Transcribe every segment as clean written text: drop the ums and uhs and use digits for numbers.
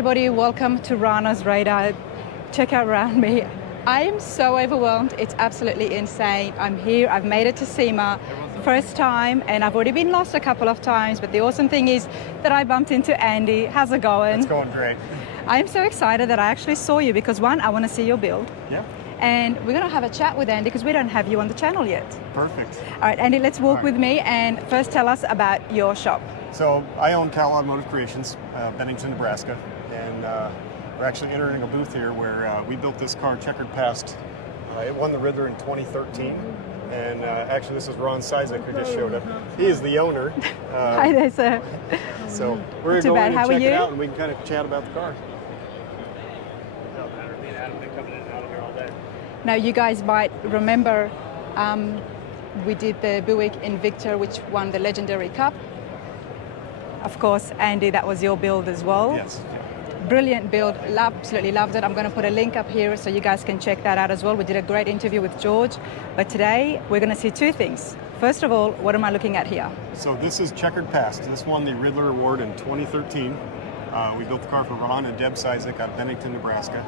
everybody, welcome to Rana's Radar. Check out around me. I am so overwhelmed, it's absolutely insane. I'm here, I've made it to SEMA, first time, and I've already been lost a couple of times, but the awesome thing is that I bumped into Andy. How's it going? It's going great. I'm so excited that I actually saw you because one, I want to see your build. Yeah. And we're going to have a chat with Andy because we don't have you on the channel yet. Perfect. All right, Andy, let's walk with me and first tell us about your shop. So I own Cal Automotive Creations, Bennington, Nebraska, and we're actually entering a booth here where we built this car, Checkered Past. It won the Riddler in 2013, and actually this is Ron Sizek who just showed up. He is the owner. Hi there, sir. So we're going to go in and check it out, and we can kind of chat about the car. Now you guys might remember we did the Buick Invicta, which won the Legendary Cup. Of course, Andy, that was your build as well. Yes. Brilliant build, absolutely loved it. I'm going to put a link up here so you guys can check that out as well. We did a great interview with George, but today we're going to see two things. First of all, what am I looking at here? So this is Checkered Past. This won the Riddler Award in 2013. We built the car for Ron and Deb Sizek out of Bennington, Nebraska.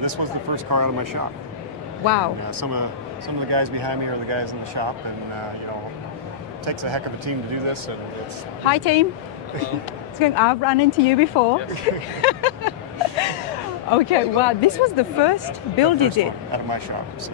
This was the first car out of my shop. Wow. Some of the guys behind me are the guys in the shop, and you know, it takes a heck of a team to do this. And it's hi, team. It's going. I've run into you before. Okay. Wow. This was the first build you did out of my shop. So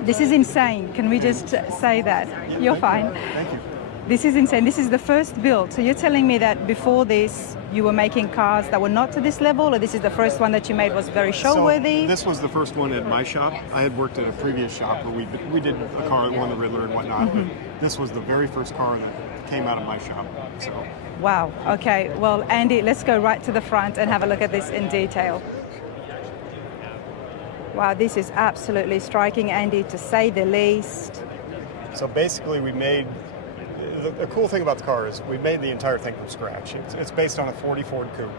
this is insane. Can we just say that? Yeah, You're fine. Thank you. This is insane. This is the first build. So you're telling me that before this, you were making cars that were not to this level, or this is the first one that you made was very show-worthy? So this was the first one at my shop. I had worked at a previous shop where we did a car that won the Riddler and whatnot, but this was the very first car that came out of my shop. So. Wow. Okay. Well, Andy, let's go right to the front and have a look at this in detail. Wow, this is absolutely striking, Andy, to say the least. So basically, we made. The cool thing about the car is we made the entire thing from scratch. It's based on a 40 Ford Coupe,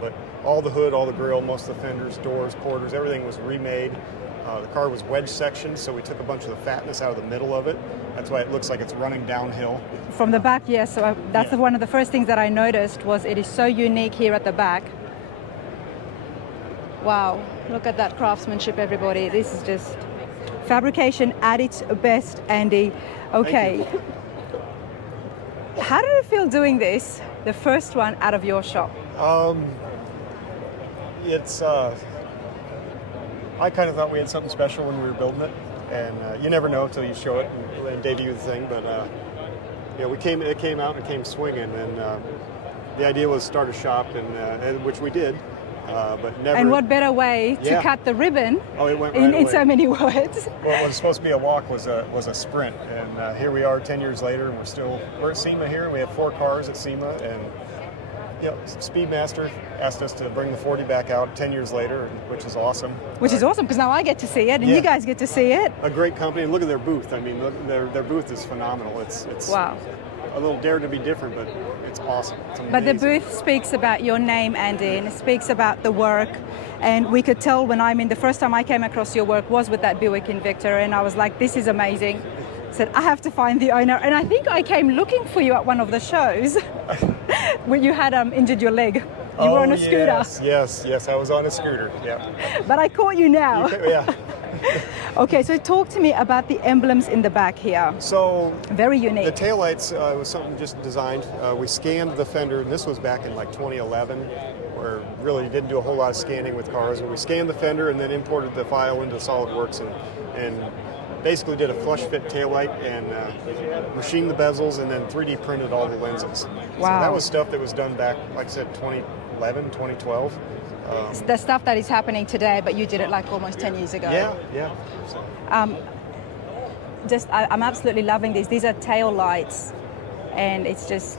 but all the hood, all the grille, most of the fenders, doors, quarters, everything was remade. The car was wedge sectioned, so we took a bunch of the fatness out of the middle of it. That's why it looks like it's running downhill. From the back, yes. So that's one of the first things that I noticed was it is so unique here at the back. Wow, look at that craftsmanship, everybody. This is just fabrication at its best, Andy. Okay. How did it feel doing this, the first one out of your shop? It's, I kind of thought we had something special when we were building it, and you never know until you show it and debut the thing, but yeah, it came out and it came swinging, and the idea was start a shop, and which we did. But never. And what better way to cut the ribbon? Oh, it went right away. In so many words. Well, what was supposed to be a walk was a sprint, and here we are 10 years later, and we're at SEMA here. We have 4 cars at SEMA, and Speedmaster asked us to bring the 40 back out 10 years later, which is awesome. Which is awesome because now I get to see it, and you guys get to see it. A great company. Look at their booth. I mean, their booth is phenomenal. It's wow. A little dare to be different, but it's awesome. It's amazing. But the booth speaks about your name, Andy, and it speaks about the work. And we could tell the first time I came across your work was with that Buick Invicta, and I was like, this is amazing. I said, I have to find the owner. And I think I came looking for you at one of the shows where you had injured your leg. You were on a scooter. Yes, I was on a scooter, yeah. But I caught you now. Yeah. Okay, so talk to me about the emblems in the back here. So very unique. The taillights was something just designed. We scanned the fender, and this was back in like 2011, where really didn't do a whole lot of scanning with cars. But we scanned the fender and then imported the file into SolidWorks and basically did a flush fit taillight and machined the bezels and then 3D printed all the lenses. Wow. So that was stuff that was done back, like I said, 2011, 2012. The stuff that is happening today, but you did it like almost 10 years ago. Yeah. So. I'm absolutely loving these. These are tail lights, and it's just,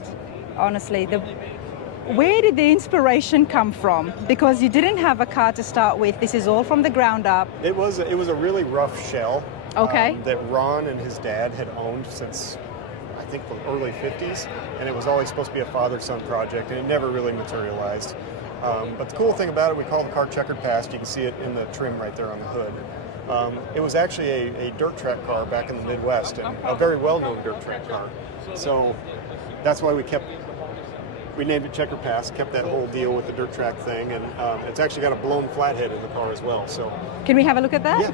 honestly, where did the inspiration come from? Because you didn't have a car to start with. This is all from the ground up. It was a really rough shell. Okay. That Ron and his dad had owned since, I think, the early 50s, and it was always supposed to be a father-son project, and it never really materialized. But the cool thing about it, we call the car Checkered Past. You can see it in the trim right there on the hood. It was actually a dirt track car back in the Midwest, and a very well-known dirt track car. So that's why we kept we named it Checkered Past, kept that whole deal with the dirt track thing, and it's actually got a blown flathead in the car as well. So Can we have a look at that? yeah,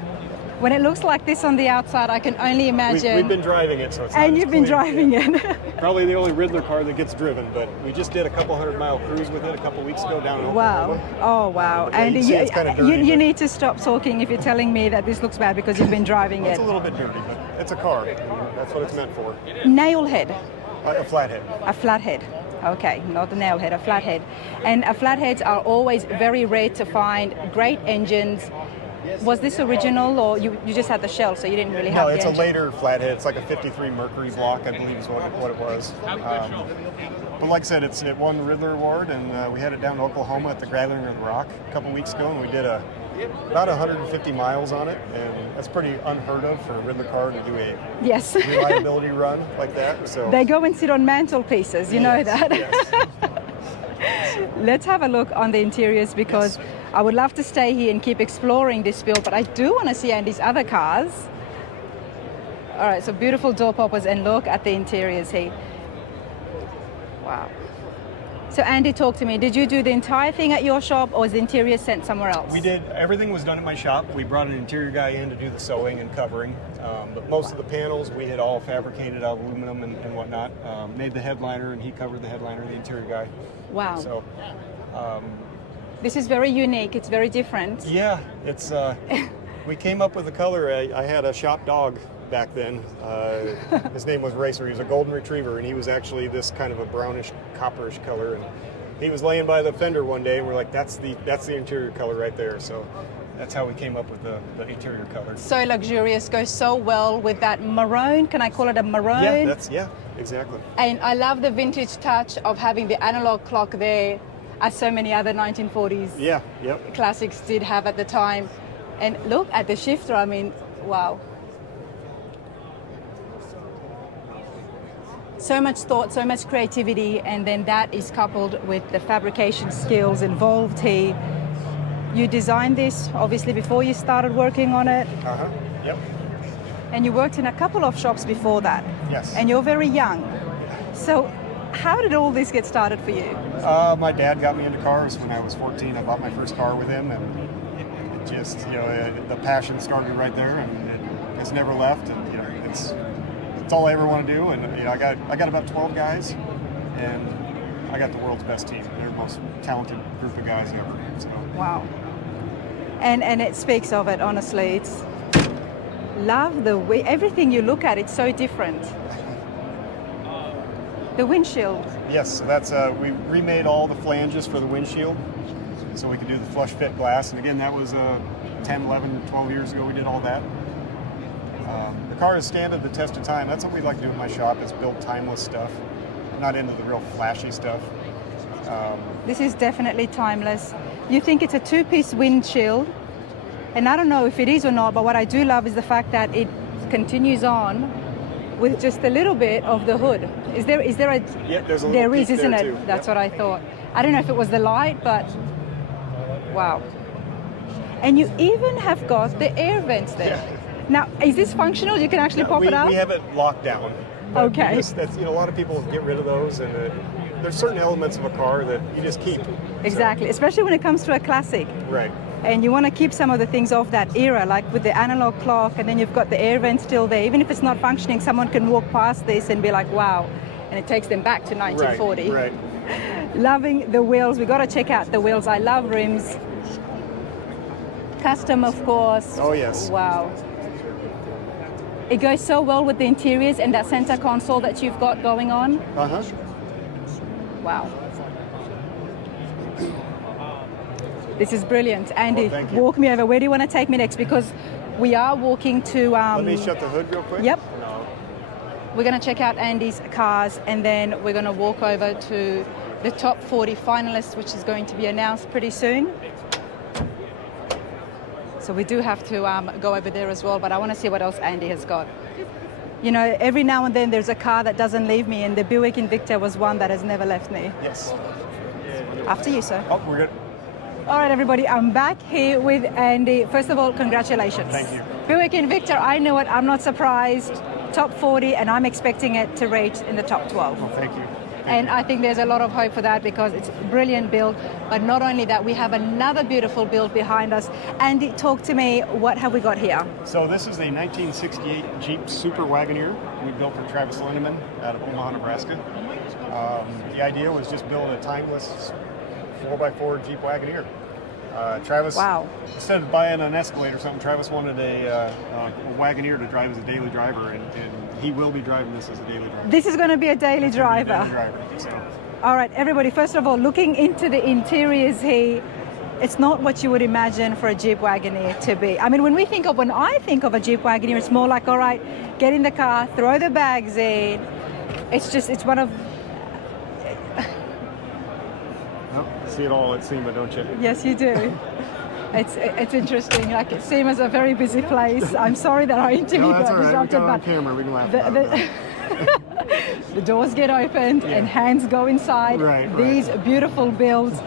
When it looks like this on the outside, I can only imagine. we've been driving it, so it's not And as you've been clean. driving it. Probably the only Riddler car that gets driven, but we just did a couple 100-mile cruise with it a couple weeks ago down in Wow. Oklahoma. Oh, wow. Yeah, you Andy, can see it's kinda dirty, you but- need to stop talking if you're telling me that this looks bad because you've been driving It's it. a little bit dirty, but it's a car. That's what it's meant for. Nail head. A flathead. A flathead. Okay, not a nail head, a flathead. And flatheads are always very rare to find. Great engines. Was this original, or you just had the shell, so you didn't really have No, the it's engine? a later flathead. It's like a 53 Mercury block, I believe is what it was. But like I said, it won the Riddler Award, and we had it down in Oklahoma at the Gathering of the Rock a couple weeks ago, and we did about 150 miles on it, and that's pretty unheard of for a Riddler car to do a Yes. reliability run like that. So They go and sit on mantelpieces, you know Yes, that? yes. Let's have a look on the interiors because I would love to stay here and keep exploring this build, but I do want to see Andy's other cars. All right, so beautiful door poppers, and look at the interiors here. Wow. So Andy, talk to me. Did you do the entire thing at your shop, or was the interior sent somewhere else? We did. Everything was done at my shop. We brought an interior guy in to do the sewing and covering, but most of the panels we had all fabricated out of aluminum and whatnot. Made the headliner, and he covered the headliner, the interior guy. Wow. So, This is very unique. It's very different. yeah, it's. We came up with the color. I had a shop dog back then. His name was Racer. He was a golden retriever, and he was actually this kind of a brownish, copperish color. And he was laying by the fender one day, and we're like, "That's the interior color right there." So that's how we came up with the interior color. So luxurious, goes so well with that maroon. Can I call it a maroon? Yeah, exactly. And I love the vintage touch of having the analog clock there, as so many other 1940s Yeah, yep. classics did have at the time. And look at the shifter, I mean, wow. So much thought, so much creativity, and then that is coupled with the fabrication skills involved here. You designed this, obviously, before you started working on it, Yep. and you worked in a couple of shops before that. Yes. And you're very young. So how did all this get started for you? My dad got me into cars when I was 14. I bought my first car with him, and it just, the passion started right there, and it's never left. And it's all I ever want to do. And I got about 12 guys, and I got the world's best team. They're the most talented group of guys ever. So Wow. And it speaks of it, honestly. It's love the way everything you look at, it's so different. The windshield. yes, so that's we remade all the flanges for the windshield, so we could do the flush fit glass. And again, that was 10, 11, 12 years ago. We did all that. The car has stood the test of time. That's what we like to do in my shop, is build timeless stuff. I'm not into the real flashy stuff. This is definitely timeless. You think it's a two-piece windshield, and I don't know if it is or not, but what I do love is the fact that it continues on with just a little bit of the hood. Is there a Yeah, there's a little there is, peak isn't there it? too. That's Yep. what I thought. I don't know if it was the light, but wow. And you even have got the air vents there. Now, is this functional? You can actually pop it out? We have it locked down. But Okay. That's a lot of people get rid of those, and there's certain elements of a car that you just keep. Exactly, especially when it comes to a classic. So, right. And you want to keep some of the things of that era, like with the analog clock, and then you've got the air vent still there. Even if it's not functioning, someone can walk past this and be like, wow. And it takes them back to 1940. Right. Loving the wheels. We got to check out the wheels. I love rims. Custom, of course. Oh, yes. Wow. It goes so well with the interiors and that center console that you've got going on. Uh-huh. Wow. This is brilliant. Andy, Well, thank you. walk me over. Where do you want to take me next? Because we are walking to... Let me shut the hood real quick. Yep. No. We're going to check out Andy's cars, and then we're going to walk over to the top 40 finalists, which is going to be announced pretty soon. So we do have to go over there as well, but I want to see what else Andy has got. You know, every now and then there's a car that doesn't leave me, and the Buick Invicta was one that has never left me. Yes. After you, sir. Oh, we're good. All right, everybody, I'm back here with Andy. First of all, congratulations. Thank you. Buick Invicta, I know it, I'm not surprised. Top 40, and I'm expecting it to rate in the top 12. Well, thank you. And I think there's a lot of hope for that because it's a brilliant build. But not only that, we have another beautiful build behind us. Andy, talk to me, what have we got here? So this is a 1968 Jeep Super Wagoneer we built for Travis Lindemann out of Omaha, Nebraska. The idea was just build a timeless 4x4 Jeep Wagoneer. Travis, wow. Instead of buying an Escalade or something, Travis wanted a Wagoneer to drive as a daily driver, and he will be driving this as a daily driver. This is going to be a daily driver. All right, everybody, first of all, looking into the interiors here, it's not what you would imagine for a Jeep Wagoneer to be. I mean, when I think of a Jeep Wagoneer, it's more like, all right, get in the car, throw the bags in. It's one of... See it all at SEMA, don't you? Yes, you do. It's interesting. Like, SEMA's a very busy place. I'm sorry that our interview got disrupted. We got on camera. We can laugh about that. The doors get opened and hands go inside. These beautiful builds,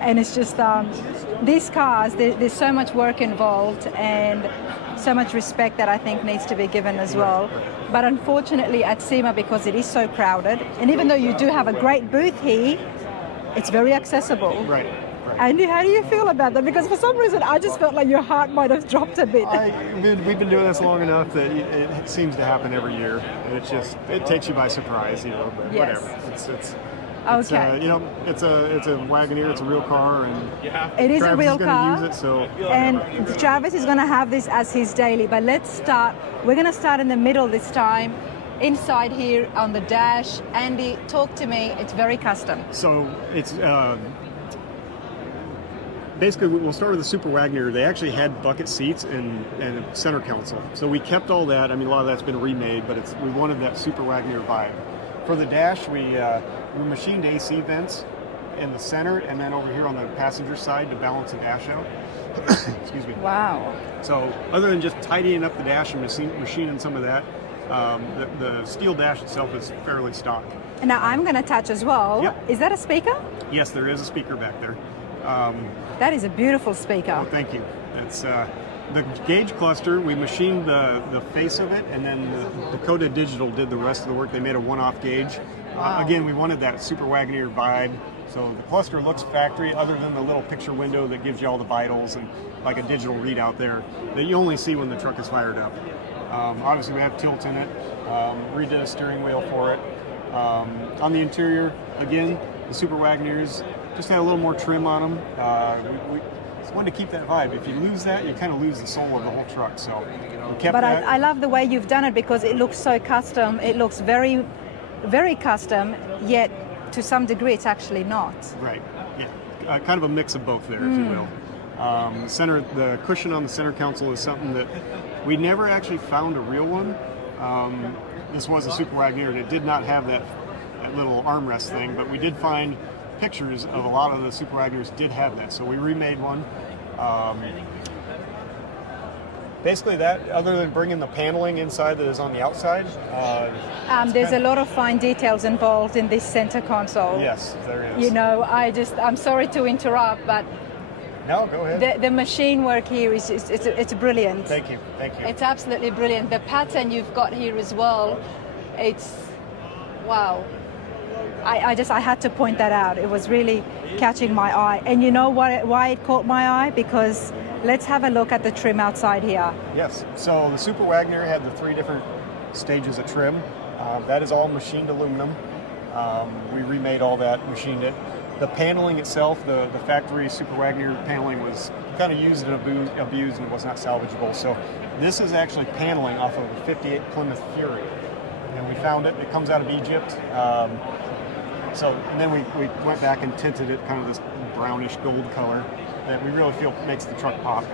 and it's just these cars. There's so much work involved and so much respect that I think needs to be given as well. But unfortunately, at SEMA, because it is so crowded, and even though you do have a great booth here, it's very accessible. Right. Andy, how do you feel about that? Because for some reason, I just felt like your heart might have dropped a bit. We've been doing this long enough that it seems to happen every year, and it takes you by surprise, but whatever. It's okay. It's a Wagoneer. It's a real car, and it is Travis a real car. Use it, so and Travis is going to have this as his daily. But let's start. We're going to start in the middle this time. Inside here on the dash. Andy, talk to me. It's very custom. So it's basically, we'll start with the Super Wagoneer. They actually had bucket seats and a center console. So we kept all that. I mean, a lot of that's been remade, but we wanted that Super Wagoneer vibe. For the dash, we machined AC vents in the center and then over here on the passenger side to balance the dash out. Excuse me. Wow. So other than just tidying up the dash and machining some of that, the steel dash itself is fairly stock. And now I'm going to touch as well. Yep. Is that a speaker? Yes, there is a speaker back there. That is a beautiful speaker. Oh, thank you. It's the gauge cluster. We machined the face of it, and then the Dakota Digital did the rest of the work. They made a one-off gauge. Wow. Again, we wanted that Super Wagoneer vibe. So the cluster looks factory, other than the little picture window that gives you all the vitals and like a digital readout there that you only see when the truck is fired up. Obviously, we have tilt in it. Redid a steering wheel for it. On the interior, again, the Super Wagoneers just had a little more trim on them. We just wanted to keep that vibe. If you lose that, you kind of lose the soul of the whole truck. So we kept that. I love the way you've done it because it looks so custom. It looks very, very custom, yet to some degree, it's actually not. Right. Yeah. Kind of a mix of both there, if you will. The cushion on the center console is something that we never actually found a real one. This was a Super Wagoneer, and it did not have that little armrest thing, but we did find pictures of a lot of the Super Wagoneers did have that, so we remade one. Basically that, other than bringing the paneling inside that is on the outside. There's a lot of fine details involved in this center console. Yes, there is. I'm sorry to interrupt, but no, go ahead. The machine work here it's brilliant. Thank you. It's absolutely brilliant. The pattern you've got here as well, it's wow. I had to point that out. It was really catching my eye. And you know why it caught my eye? Because let's have a look at the trim outside here. Yes. So the Super Wagoneer had the 3 different stages of trim. That is all machined aluminum. We remade all that, machined it. The paneling itself, the factory Super Wagoneer paneling was kind of used and abused and was not salvageable. So this is actually paneling off of a 58 Plymouth Fury. And we found it. It comes out of Egypt. And then we went back and tinted it kind of this brownish gold color that we really feel makes the truck pop.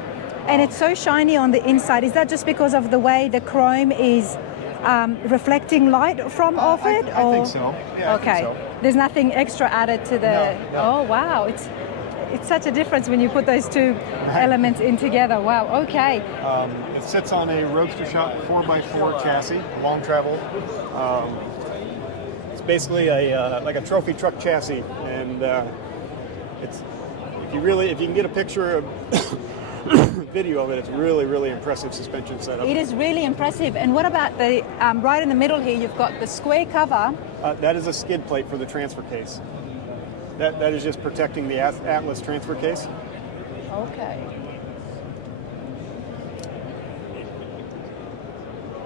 And it's so shiny on the inside. Is that just because of the way the chrome is reflecting light from off it? I think so. Yeah, okay. I think so. There's nothing extra added to the... No. Oh, wow. It's such a difference when you put those two elements in together. Wow, okay. It sits on a Roadster Shop 4x4 chassis, long travel. It's basically like a trophy truck chassis, and if you can get a picture of video of it, it's really, really impressive suspension setup. It is really impressive. And what about the right in the middle here? You've got the square cover. That is a skid plate for the transfer case. That is just protecting the Atlas transfer case. Okay.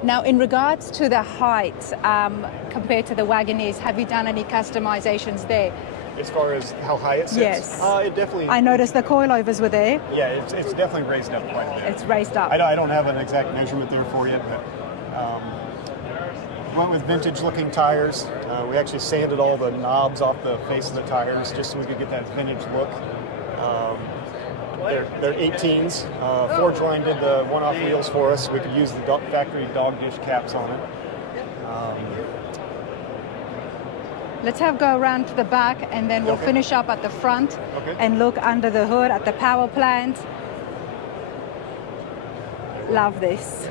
Now, in regards to the height compared to the Wagoneers, have you done any customizations there? As far as how high it sits? Yes. It definitely... I noticed the coilovers were there. Yeah, it's definitely raised up quite a bit. It's raised up. I don't have an exact measurement there for you, but went with vintage-looking tires. We actually sanded all the knobs off the face of the tires just so we could get that vintage look. They're 18s. Forgeline did the one-off wheels for us. We could use the factory dog dish caps on it. Let's go around to the back, and then we'll finish up at the front and look under the hood at the power plant. Love this.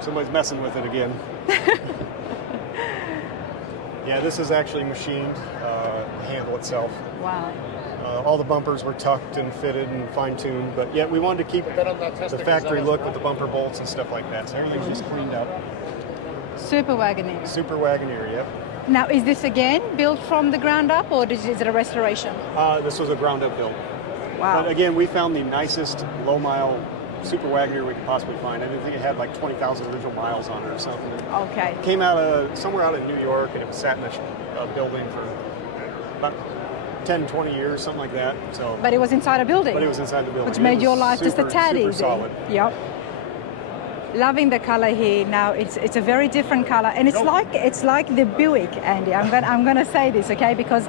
Somebody's messing with it again. Yeah, this is actually machined, the handle itself. Wow. All the bumpers were tucked and fitted and fine-tuned, but yet we wanted to keep the factory look with the bumper bolts and stuff like that, so everything's just cleaned up. Super Wagoneer. Super Wagoneer, yep. Now, is this again built from the ground up, or is it a restoration? This was a ground-up build. Wow. But again, we found the nicest low-mile Super Wagoneer we could possibly find. I didn't think it had like 20,000 original miles on it or something. Okay. It came somewhere out of New York, and it was sat in a building for about 10, 20 years, something like that. So. But it was inside a building. But it was inside the building. Which made your life just a tad super easy. Solid. Yep. Loving the color here. Now it's a very different color, and it's like the Buick, Andy. I'm gonna say this, okay? Because,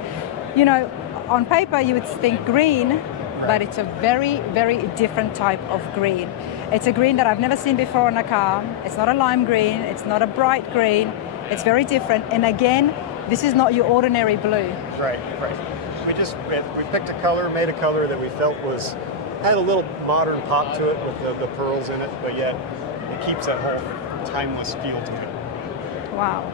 you know, on paper you would think green, but it's a very, very different type of green. It's a green that I've never seen before on a car. It's not a lime green. It's not a bright green. It's very different. And again, this is not your ordinary blue. Right. We picked a color, made a color that we felt had a little modern pop to it with the pearls in it, but yet it keeps that whole timeless feel to it. Wow.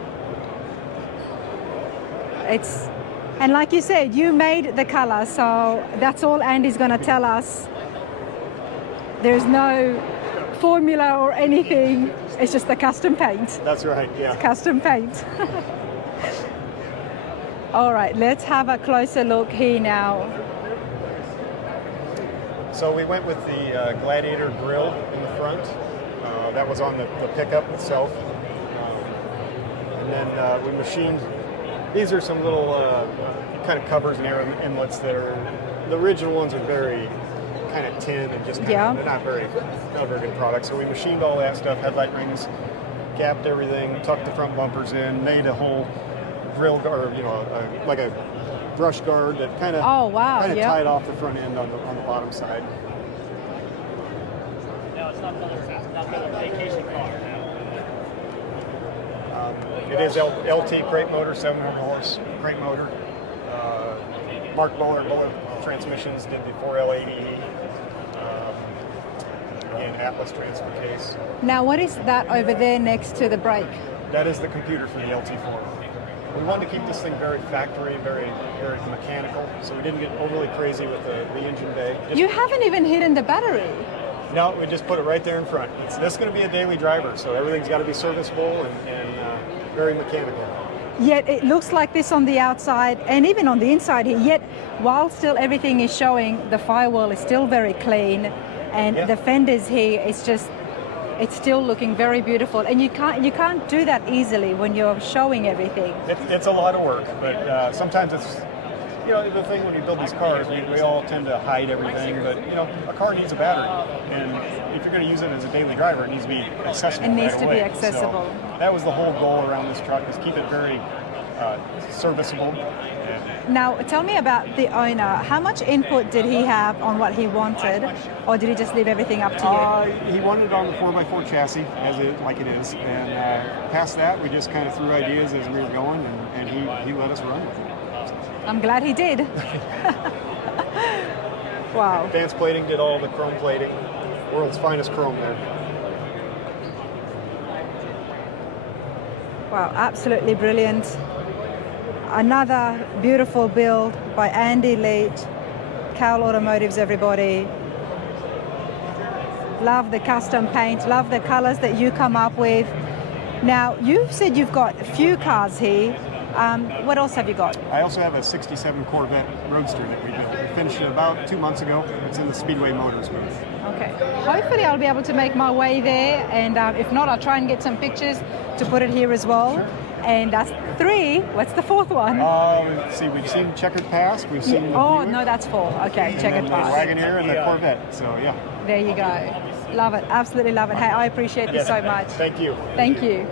And like you said, you made the color, so that's all Andy's going to tell us. There's no formula or anything. It's just the custom paint. That's right, yeah. It's custom paint. All right, let's have a closer look here now. So we went with the Gladiator grille in the front. That was on the pickup itself. And then we machined. These are some little kind of covers and air inlets that are, the original ones are very kind of tin and just they're not very good products. So we machined all that stuff, headlight rings, gapped everything, tucked the front bumpers in, made a whole grill guard, like a brush guard that kind of tied off the front end on the bottom side. No, it's not another vacation car now. It is LT crate motor, 700 horse crate motor. Mark Buller Transmissions did the 4L80 and Atlas transfer case. Now, what is that over there next to the brake? That is the computer for the LT4. We wanted to keep this thing very factory, very, very mechanical, so we didn't get overly crazy with the engine bay. You haven't even hidden the battery. No, we just put it right there in front. This is going to be a daily driver, so everything's got to be serviceable and very mechanical. Yet it looks like this on the outside and even on the inside here. Yet while still everything is showing, the firewall is still very clean, and the fenders here it's still looking very beautiful. And you can't do that easily when you're showing everything. It's a lot of work, but sometimes it's the thing when you build these cars, we all tend to hide everything, but a car needs a battery, and if you're going to use it as a daily driver, it needs to be accessible. It needs to be accessible. So that was the whole goal around this truck, is keep it very serviceable. Now, tell me about the owner. How much input did he have on what he wanted, or did he just leave everything up to you? He wanted it on the 4x4 chassis, like it is, and past that, we just kind of threw ideas as we were going, and he let us run with it. I'm glad he did. Wow. Advanced Plating did all the chrome plating. World's finest chrome there. Wow, absolutely brilliant. Another beautiful build by Andy Leach, Cal Automotives, everybody. Love the custom paint, love the colors that you come up with. Now, you've said you've got a few cars here. What else have you got? I also have a 67 Corvette Roadster that we built. We finished it about 2 months ago. It's in the Speedway Motors booth. Okay. Hopefully I'll be able to make my way there, and if not, I'll try and get some pictures to put it here as well. Sure. And that's 3. What's the 4th one? Let's see, we've seen Checkered Past, we've seen the Oh, Buick, no, that's 4. Okay, and Checkered then Past. the Wagoneer and the Corvette. So yeah. There you go. Love it. Absolutely love it. Hey, I appreciate this so much. Thank you. Thank you.